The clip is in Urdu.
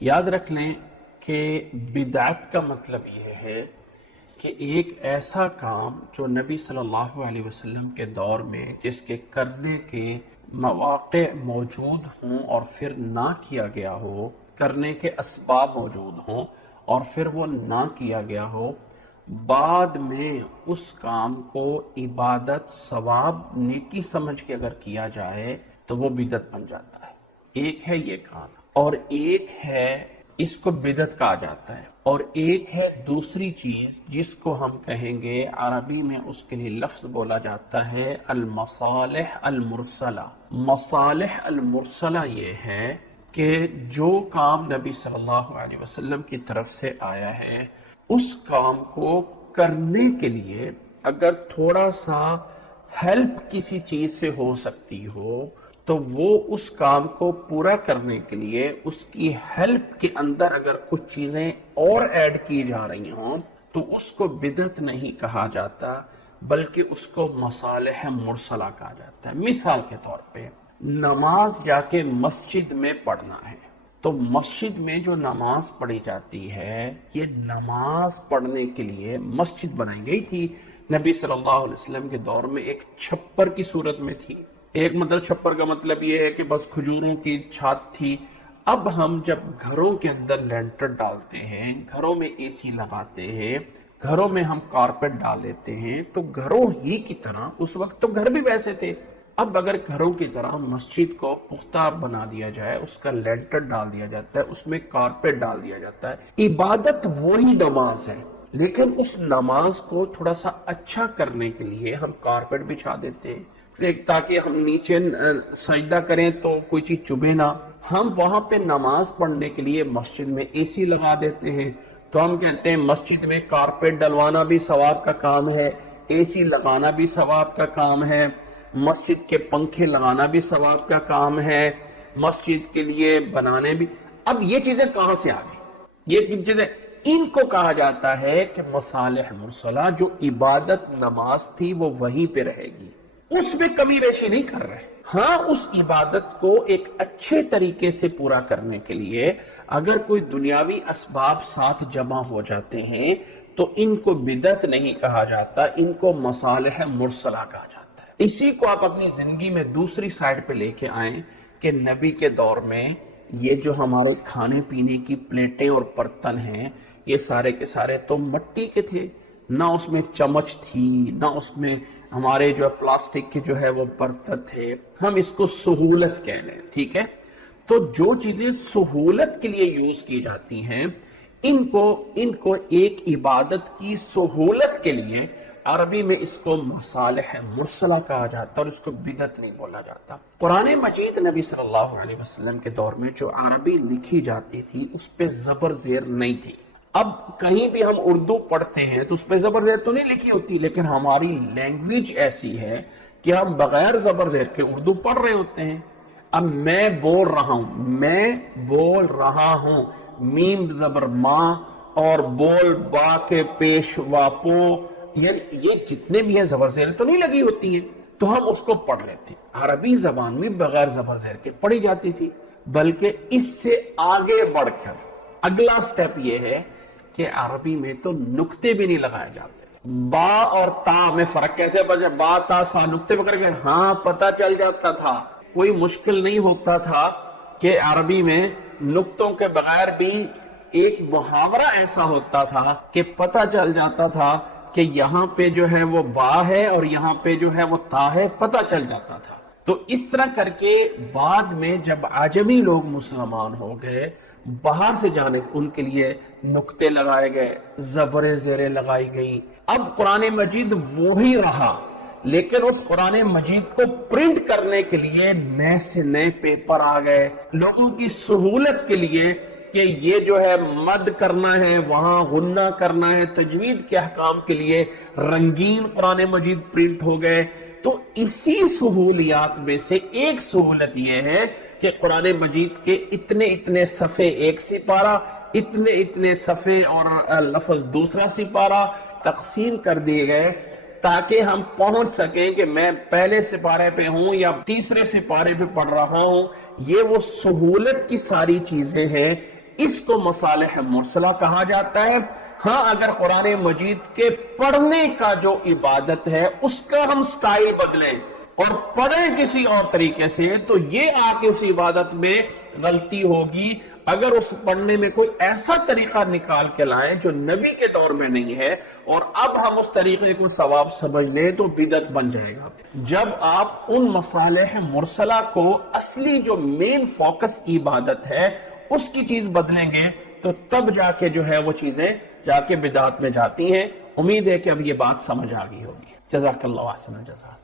یاد رکھ لیں کہ بدعت کا مطلب یہ ہے کہ ایک ایسا کام جو نبی صلی اللہ علیہ وسلم کے دور میں جس کے کرنے کے مواقع موجود ہوں اور پھر نہ کیا گیا ہو، کرنے کے اسباب موجود ہوں اور پھر وہ نہ کیا گیا ہو، بعد میں اس کام کو عبادت، ثواب، نیکی سمجھ کے اگر کیا جائے تو وہ بدعت بن جاتا ہے۔ ایک ہے یہ کام، اور ایک ہے اس کو بدعت کہا جاتا ہے، اور ایک ہے دوسری چیز جس کو ہم کہیں گے، عربی میں اس کے لیے لفظ بولا جاتا ہے المصالح المرسلہ۔ مصالح المرسلہ یہ ہے کہ جو کام نبی صلی اللہ علیہ وسلم کی طرف سے آیا ہے، اس کام کو کرنے کے لیے اگر تھوڑا سا ہیلپ کسی چیز سے ہو سکتی ہو تو وہ اس کام کو پورا کرنے کے لیے اس کی ہیلپ کے اندر اگر کچھ چیزیں اور ایڈ کی جا رہی ہوں تو اس کو بدعت نہیں کہا جاتا، بلکہ اس کو مصالح مرسلہ کہا جاتا ہے۔ مثال کے طور پہ نماز جا کے مسجد میں پڑھنا ہے، تو مسجد میں جو نماز پڑھی جاتی ہے، یہ نماز پڑھنے کے لیے مسجد بنائی گئی تھی۔ نبی صلی اللہ علیہ وسلم کے دور میں ایک چھپر کی صورت میں تھی۔ ایک مطلب چھپر کا مطلب یہ ہے کہ بس کھجوریں کی چھات تھی۔ اب ہم جب گھروں کے اندر لینٹر ڈالتے ہیں، گھروں میں اے سی لگاتے ہیں، گھروں میں ہم کارپیٹ ڈال لیتے ہیں، تو گھروں ہی کی طرح اس وقت تو گھر بھی ویسے تھے، اب اگر گھروں کی طرح مسجد کو پختہ بنا دیا جائے، اس کا لینٹر ڈال دیا جاتا ہے، اس میں کارپیٹ ڈال دیا جاتا ہے، عبادت وہی نماز ہے، لیکن اس نماز کو تھوڑا سا اچھا کرنے کے لیے ہم کارپیٹ بچھا دیتے ہیں تاکہ ہم نیچے سجدہ کریں تو کوئی چیز چبھے نہ۔ ہم وہاں پہ نماز پڑھنے کے لیے مسجد میں اے سی لگا دیتے ہیں، تو ہم کہتے ہیں مسجد میں کارپیٹ ڈلوانا بھی ثواب کا کام ہے، اے سی لگانا بھی ثواب کا کام ہے، مسجد کے پنکھے لگانا بھی ثواب کا کام ہے، مسجد کے لیے بنانے بھی۔ اب یہ چیزیں کہاں سے آ گئی؟ یہ چیزیں ان کو کہا جاتا ہے کہ مصالح مرسلہ۔ جو عبادت نماز تھی وہ وہیں پہ رہے گی، اس میں کمی بیشی نہیں کر رہے۔ ہاں، اس عبادت کو ایک اچھے طریقے سے پورا کرنے کے لیے اگر کوئی دنیاوی اسباب ساتھ جمع ہو جاتے ہیں تو ان کو بدعت نہیں کہا جاتا، ان کو مصالح مرسلہ کہا جاتا ہے۔ اسی کو آپ اپنی زندگی میں دوسری سائڈ پہ لے کے آئیں کہ نبی کے دور میں یہ جو ہمارے کھانے پینے کی پلیٹیں اور برتن ہیں، یہ سارے کے سارے تو مٹی کے تھے، نہ اس میں چمچ تھی، نہ اس میں ہمارے جو پلاسٹک کے جو ہے وہ برتن تھے۔ ہم اس کو سہولت کہہ لیں، ٹھیک ہے؟ تو جو چیزیں سہولت کے لیے یوز کی جاتی ہیں، ان کو ایک عبادت کی سہولت کے لیے عربی میں اس کو مصالح مرسلہ کہا جاتا اور اس کو بدعت نہیں بولا جاتا۔ قرآن مجید نبی صلی اللہ علیہ وسلم کے دور میں جو عربی لکھی جاتی تھی اس پہ زبر زیر نہیں تھی۔ اب کہیں بھی ہم اردو پڑھتے ہیں تو اس پہ زبر زیر تو نہیں لکھی ہوتی، لیکن ہماری لینگویج ایسی ہے کہ ہم بغیر زبر زیر کے اردو پڑھ رہے ہوتے ہیں۔ اب میں بول رہا ہوں، میم زبر ماں اور بول با کے پیش واپو، یہ جتنے بھی ہیں زبر زیر تو نہیں لگی ہوتی ہیں، تو ہم اس کو پڑھ لیتے ہیں۔ عربی زبان میں بغیر زبر زیر کے پڑھی جاتی تھی، بلکہ اس سے آگے بڑھ کر اگلا سٹیپ یہ ہے کہ عربی میں تو نقطے بھی نہیں لگائے جاتے۔ با اور تا میں فرق کیسے پتا؟ با تا سا نقطے پکڑ کے ہاں پتا چل جاتا تھا، کوئی مشکل نہیں ہوتا تھا کہ عربی میں نقطوں کے بغیر بھی ایک محاورہ ایسا ہوتا تھا کہ پتا چل جاتا تھا کہ یہاں پہ جو ہے وہ با ہے اور یہاں پہ جو ہے وہ تا ہے، پتا چل جاتا تھا۔ تو اس طرح کر کے بعد میں جب عجمی لوگ مسلمان ہو گئے، باہر سے جانے ان کے لیے نقطے لگائے گئے، زبریں زیریں لگائی گئی۔ اب قرآن مجید وہی رہا، لیکن اس قرآن مجید کو پرنٹ کرنے کے لیے نئے سے نئے پیپر آ گئے لوگوں کی سہولت کے لیے کہ یہ جو ہے مد کرنا ہے، وہاں غنہ کرنا ہے، تجوید کے احکام کے لیے رنگین قرآن مجید پرنٹ ہو گئے۔ تو اسی سہولیات میں سے ایک سہولت یہ ہے کہ قرآن مجید کے اتنے اتنے صفحے ایک سپارہ، اتنے اتنے صفحے اور لفظ دوسرا سپارہ تقسیم کر دیے گئے تاکہ ہم پہنچ سکیں کہ میں پہلے سپارے پہ ہوں یا تیسرے سپارے پہ پڑھ رہا ہوں۔ یہ وہ سہولت کی ساری چیزیں ہیں، اس کو مصالح مرسلہ کہا جاتا ہے۔ ہاں اگر قرآن مجید کے پڑھنے کا جو عبادت ہے اس کا ہم سٹائل بدلیں اور پڑھیں کسی اور طریقے سے تو یہ آ کے اس عبادت میں غلطی ہوگی۔ اگر اس پڑھنے میں کوئی ایسا طریقہ نکال کے لائیں جو نبی کے دور میں نہیں ہے اور اب ہم اس طریقے کو ثواب سمجھ لیں تو بدعت بن جائے گا۔ جب آپ ان مصالح مرسلہ کو اصلی جو مین فوکس عبادت ہے اس کی چیز بدلیں گے تو تب جا کے جو ہے وہ چیزیں جا کے بدعت میں جاتی ہیں۔ امید ہے کہ اب یہ بات سمجھ آ گئی ہوگی۔ جزاک اللہ احسن الجزا۔